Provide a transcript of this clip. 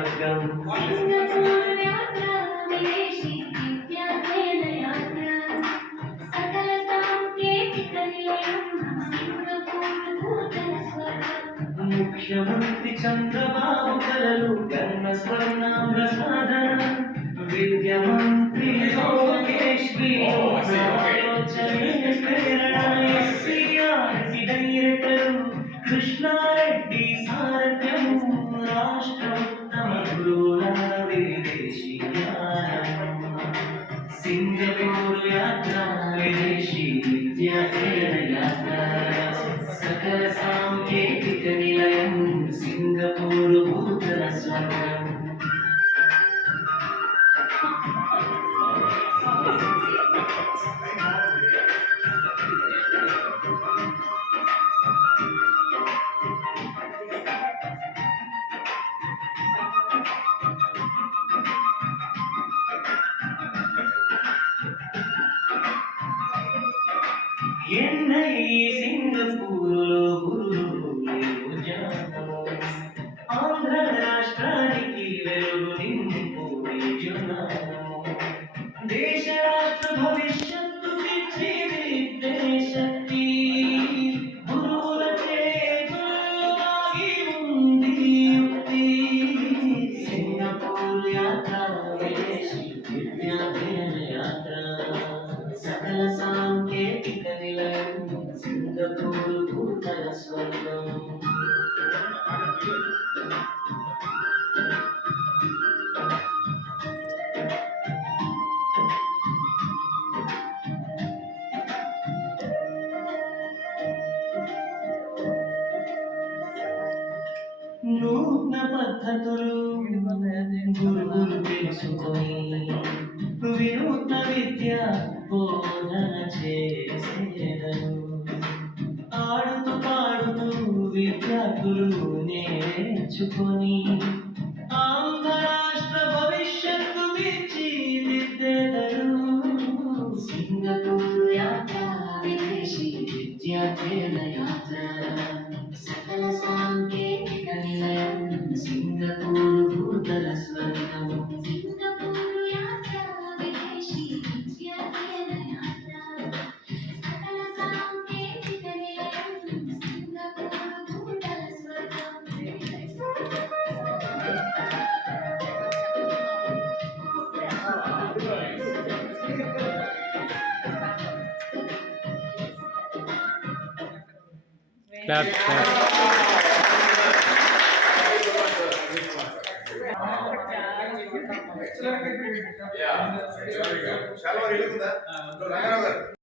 स्वर्गम मुख्यमंत्री चंद्रबाबु कललु गन्न स्वर्णाम्र साधन विद्यामंत्री लोकेश आलोचने प्रेरणा एस्सीआर्टी डैरेक्टर कृष्णारेड्डी सारथ्यं राष्ट्रोत्तम गुरुना विदेशीयानम् सिंगपूर यात्रा विदेशी विद्या यात्रा सकल सांकेतिक निलयं सिंगपूर भूतल स्वर्गम् సింగపూరులో గురువు ఆంధ్ర రాష్ట్రానికి వెలుగు నింపుని జునాము దేశ రాష్ట్ర భవిష్యత్తు శక్తి గురువుల చేతి ఉంది యుక్తి సింగపూర్ యాత్ర విదేశీ విద్యాభ్యాస యాత్ర सकल सांकेतिक निलयं सिंगपूर भूतल स्वर्गम् నూతన పద్ధతులు గురువులు తెలుసుకొని వినూత్న విద్య బోధన చేసేదను ఆడుతూ పాడుతూ విద్యార్థులు నేర్చుకొని ఆంధ్ర రాష్ట్ర భవిష్యత్తు తీర్చిదిద్దెదరు సింగపూర్ యాత్ర విదేశీ విద్యార్థుల యాత్ర सकल सांकेतिक निलयं सिंगपूर भूतल स्वर्गम् सिंगपूर यात्रा विदेशी विद्याभ्यास यात्रा सकल सांकेतिक निलयं सिंगपूर भूतल स्वर्गम् Clap, clap. Yeah, very good. Shall we read that?